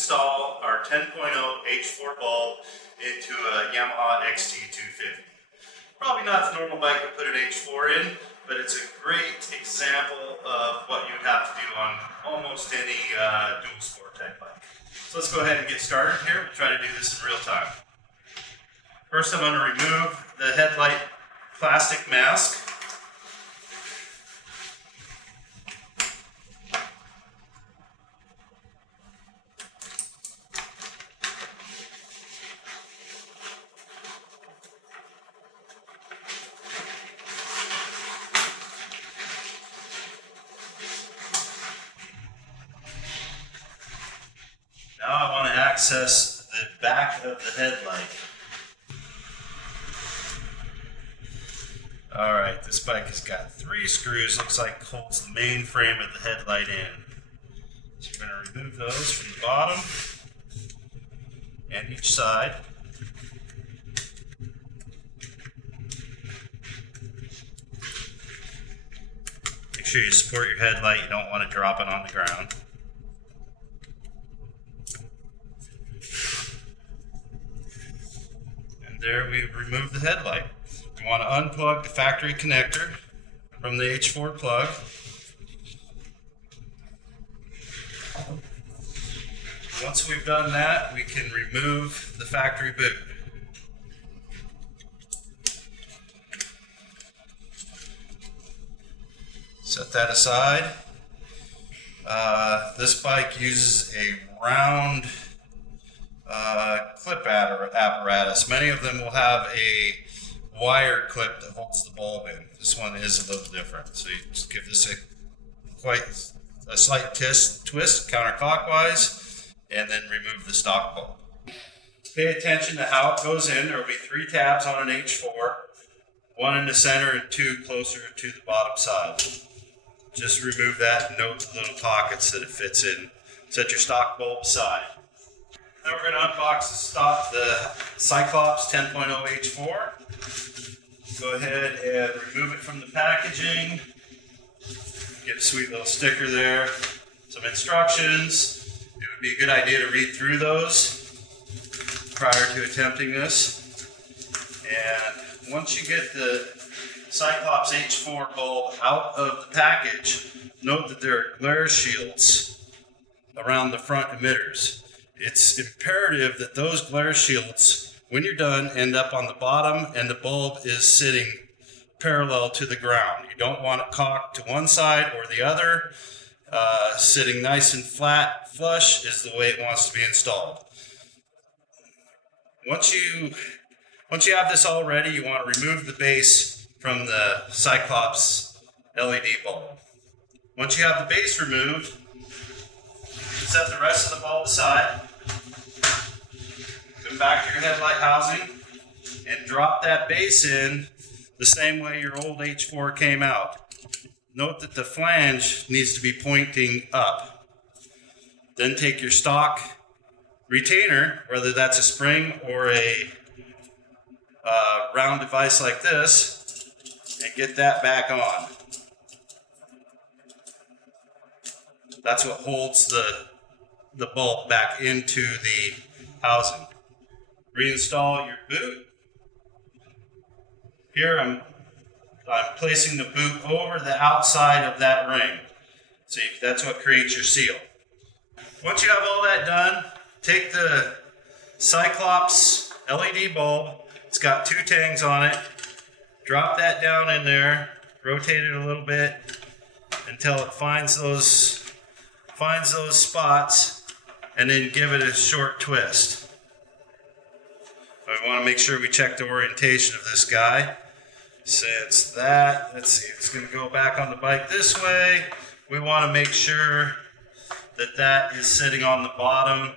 install our 10.0 H4 bulb into a Yamaha XT250. Probably not the normal bike to put an H4 in, but it's a great example of what you'd have to do on almost any dual sport type bike. So let's go ahead and get started here. We'll try to do this in real time. First, I'm going to remove the headlight plastic mask. Now I want to access the back of the headlight. Alright, this bike has got 3 screws, looks like holds the main frame of the headlight in. So we're going to remove those from the bottom and each side. Make sure you support your headlight, you don't want to drop it on the ground. There we remove the headlight. We want to unplug the factory connector from the H4 plug. Once we've done that, we can remove the factory boot. Set that aside. This bike uses a round clip apparatus. Many of them will have a wire clip that holds the bulb in. This one is a little different. So you just give this a slight twist counterclockwise and then remove the stock bulb. Pay attention to how it goes in. There will be 3 tabs on an H4, 1 in the center and 2 closer to the bottom side. Just remove that and note the little pockets that it fits in. Set your stock bulb aside. Now we're going to unbox the Cyclops 10.0 H4. Go ahead and remove it from the packaging. Get a sweet little sticker there. Some instructions. It would be a good idea to read through those prior to attempting this. And once you get the Cyclops H4 bulb out of the package, note that there are glare shields around the front emitters. It's imperative that those glare shields, when you're done, end up on the bottom and the bulb is sitting parallel to the ground. You don't want it cocked to one side or the other. Sitting nice and flat, flush is the way it wants to be installed. Once you have this all ready, you want to remove the base from the Cyclops LED bulb. Once you have the base removed, set the rest of the bulb aside. Come back to your headlight housing and drop that base in the same way your old H4 came out. Note that the flange needs to be pointing up. Then take your stock retainer, whether that's a spring or a round device like this, and get that back on. That's what holds the bulb back into the housing. Reinstall your boot. Here I'm placing the boot over the outside of that ring. See, that's what creates your seal. Once you have all that done, take the Cyclops LED bulb. It's got 2 tangs on it. Drop that down in there. Rotate it a little bit until it finds those spots, and then give it a short twist. We want to make sure we check the orientation of this guy. Since that, let's see, it's going to go back on the bike this way. We want to make sure that that is sitting on the bottom.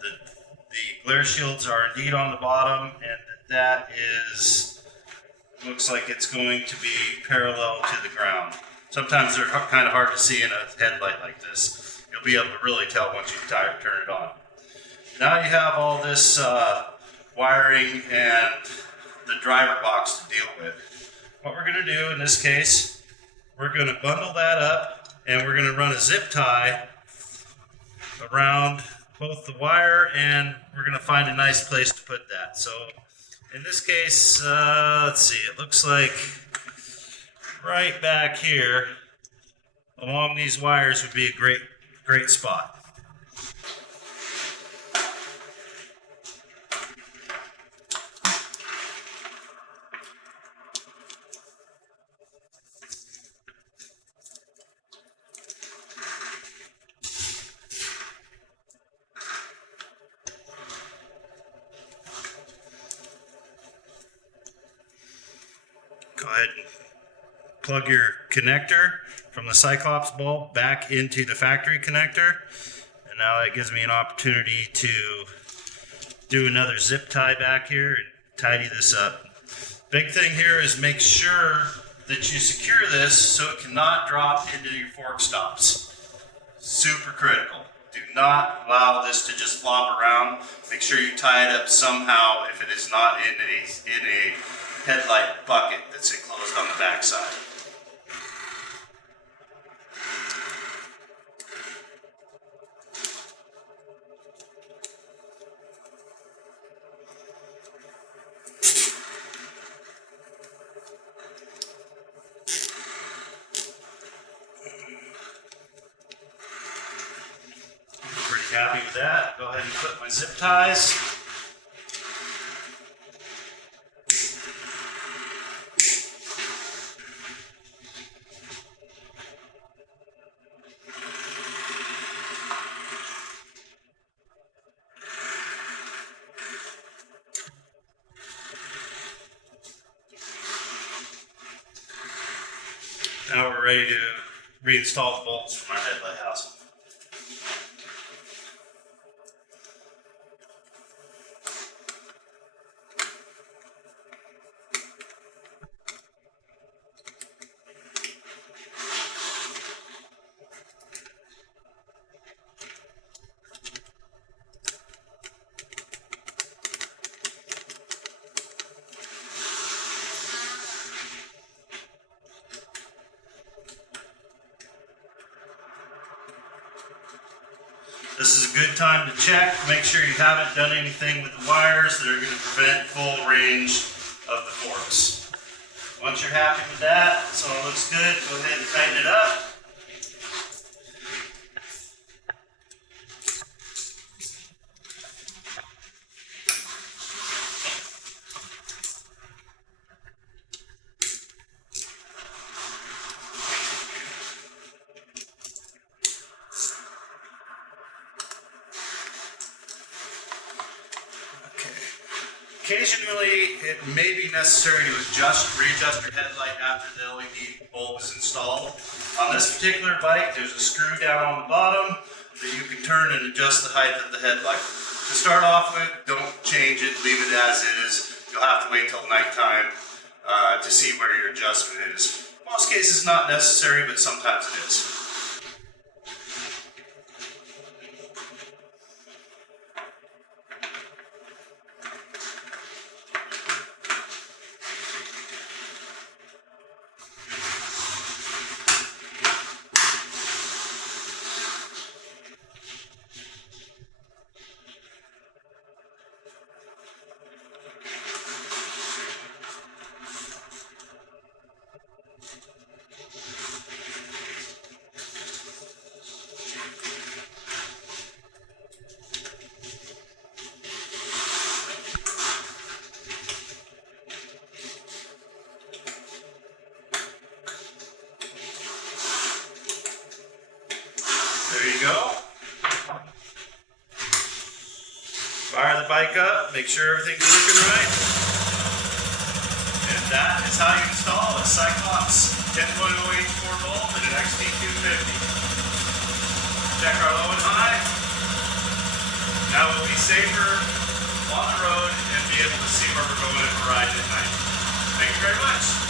The glare shields are indeed on the bottom, and that looks like it's going to be parallel to the ground. Sometimes they're kind of hard to see in a headlight like this. You'll be able to really tell once you turn it on. Now you have all this wiring and the driver box to deal with. What we're going to do in this case, we're going to bundle that up and we're going to run a zip tie around both the wire, and we're going to find a nice place to put that. So in this case, let's see, it looks like right back here along these wires would be a great spot. Go ahead and plug your connector from the Cyclops bulb back into the factory connector. And now that gives me an opportunity to do another zip tie back here and tidy this up. Big thing here is make sure that you secure this so it cannot drop into your fork stops. Super critical. Do not allow this to just flop around. Make sure you tie it up somehow if it is not in a headlight bucket that's enclosed on the back side. Pretty happy with that. Go ahead and put my zip ties. Now we're ready to reinstall the bolts from our headlight housing. This is a good time to check, make sure you haven't done anything with the wires that are going to prevent full range of the forks. Once you're happy with that, so it looks good, go ahead and tighten it up. Occasionally, it may be necessary to readjust your headlight after the LED bulb is installed. On this particular bike, there's a screw down on the bottom that you can turn and adjust the height of the headlight. To start off with, don't change it, leave it as is. You'll have to wait till nighttime to see where your adjustment is. In most cases, not necessary, but sometimes it is. There you go. Fire the bike up, make sure everything's working right. And that is how you install a Cyclops 10.0 H4 bulb and an XT250. Check our low and high. Now we'll be safer on the road and be able to see where we're going if we're riding at night. Thank you very much.